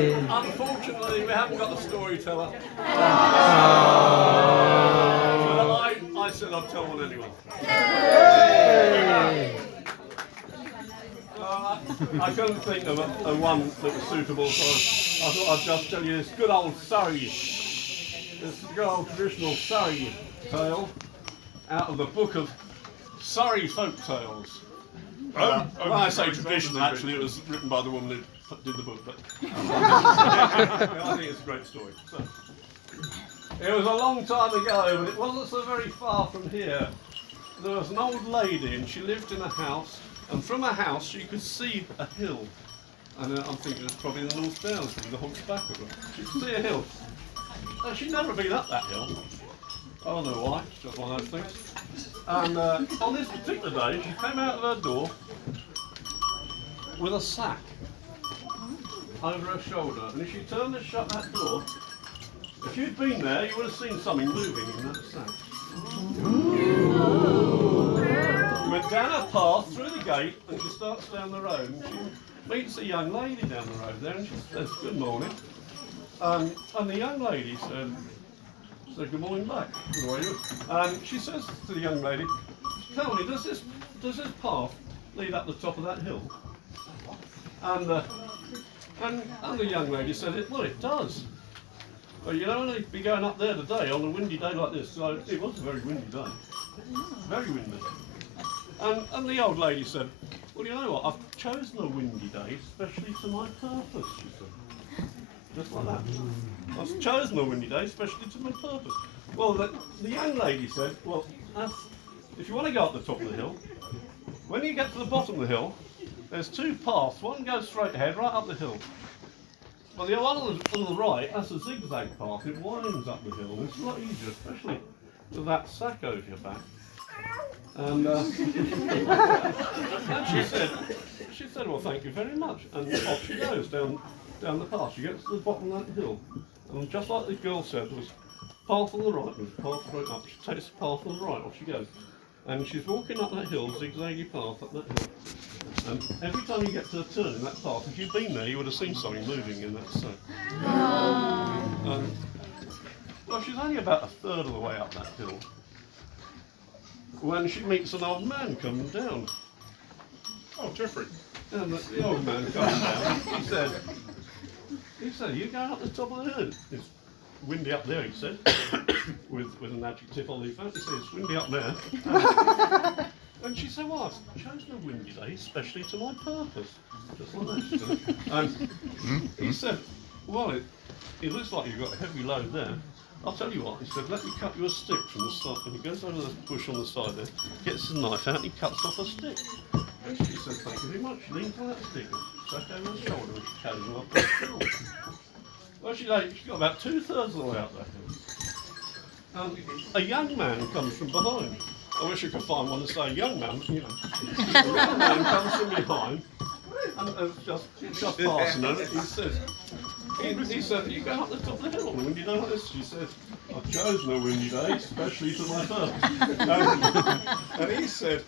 Unfortunately, we haven't got the storyteller. So I said I'd tell one anyway. I couldn't think of a one that was suitable, so I thought I'd just tell you this good old Surrey, this good old traditional Surrey tale out of the book of Surrey Folk Tales. When I say traditional, actually, it was written by the woman who did the book, but I think it's a great story. So, it was a long time ago, but it wasn't so very far from here. There was an old lady, and she lived in a house, and from her house she could see a hill. And I'm thinking it's probably the North Downs, the Hog's Back of it. She could see a hill. And she'd never been up that hill. I don't know why, it's just one of those things. And on this particular day, she came out of her door with a sack over her shoulder. And if she turned and shut that door, if you'd been there, you would have seen something moving in that sack. She went down a path through the gate, and she starts down the road. And she meets a young lady down the road there, and she says, "Good morning." And the young lady said, "Good morning back." She says to the young lady, "Tell me, does this path lead up the top of that hill?" And the young lady said, "Well, it does. But you don't only be going up there today on a windy day like this." So it was a very windy day, very windy. And the old lady said, "Well, you know what? I've chosen a windy day especially to my purpose." She said, just like that. "I've chosen a windy day especially to my purpose." Well, the young lady said, "Well, if you want to go up the top of the hill, when you get to the bottom of the hill, there's two paths. One goes straight ahead, right up the hill. Well, the one on the right, that's a zigzag path. It winds up the hill. It's a lot easier, especially with that sack over your back." And she said, "Well, thank you very much." And off she goes down the path. She gets to the bottom of that hill. And just like the girl said, there was a path on the right, there was a path straight up. She takes the path on the right, off she goes. And she's walking up that hill, zigzaggy path up that hill. And every time you get to a turn in that path, if you'd been there, you would have seen something moving in that sack. Well, she's only about a third of the way up that hill when she meets an old man coming down. Oh, Jeffrey. And the old man comes down. He said, "You going up the top of the hill?" "It's windy up there," he said, with an adjective on the front. He said, "It's windy up there." And she said, "Well, I've chosen a windy day especially to my purpose." Just like that, she said. And he said, "Well, it looks like you've got a heavy load there. I'll tell you what," he said, "let me cut you a stick from the side." And he goes over the bush on the side there, gets his knife out, and he cuts off a stick. And she said, "Thank you very much." She leans on that stick, stuck over her shoulder, and she carries him up the hill. Well, she got about 2/3 of the way up that hill. And a young man comes from behind. I wish I could find one to say young man, you know. A young man comes from behind, and just passing her, he said, "You go up the top of the hill on a windy day like this?" She said, "I've chosen a windy day especially to my purpose." And he said,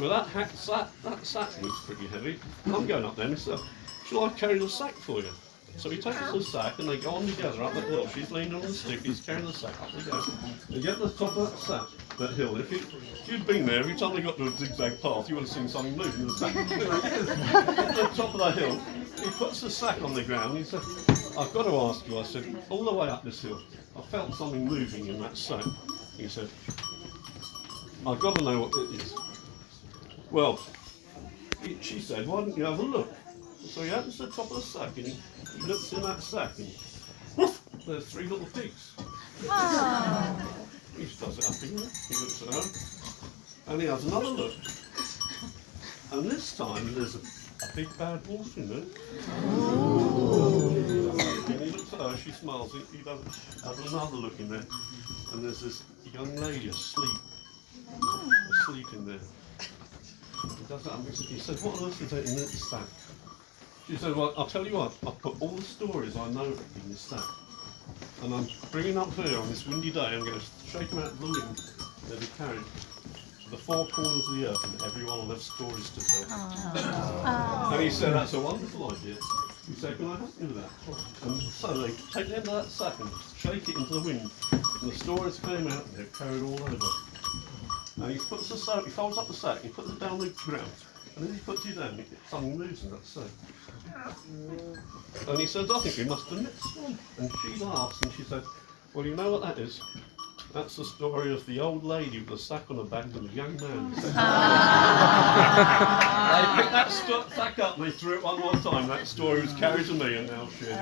"Well, that sack looks pretty heavy. I'm going up there." And he said, "Shall I carry the sack for you?" So he takes the sack and they go on together up that hill. She's leaning on the stick, he's carrying the sack up they go. They get to the top of that hill. If you'd been there, every time they got to a zigzag path, you would have seen something move in the sack. At the top of the hill, he puts the sack on the ground and he said, "I've got to ask you," I said, "all the way up this hill, I felt something moving in that sack." He said, "I've got to know what it is." Well, she said, "Why don't you have a look?" So he opens the top of the sack and he looks in that sack and whoof, there's 3 little pigs. Oh. He just does it up again. He looks at her and he has another look. And this time there's a big bad wolf in there. And he looks at her, she smiles, he does another look in there. And there's this young lady asleep in there. He does that and he said, "What on earth is that in this sack?" She said, "Well, I'll tell you what, I've put all the stories I know in this sack. And I'm bringing up here on this windy day, I'm going to shake them out of the wind. They'll be carried to the 4 corners of the earth and everyone will have stories to tell." Oh. And he said, "That's a wonderful idea. He said, can I help you with that? And so they take the end of that sack and shake it into the wind. And the stories came out and they're carried all over. And he puts the sack, he folds up the sack, he puts it down the ground. And then he puts it down, something moves in that sack. And he says, I think we must have missed one. And she laughs and she said, well, you know what that is? That's the story of the old lady with a sack on her back and a young man. They picked that sack up and they threw it one more time. That story was carried to me and now shared.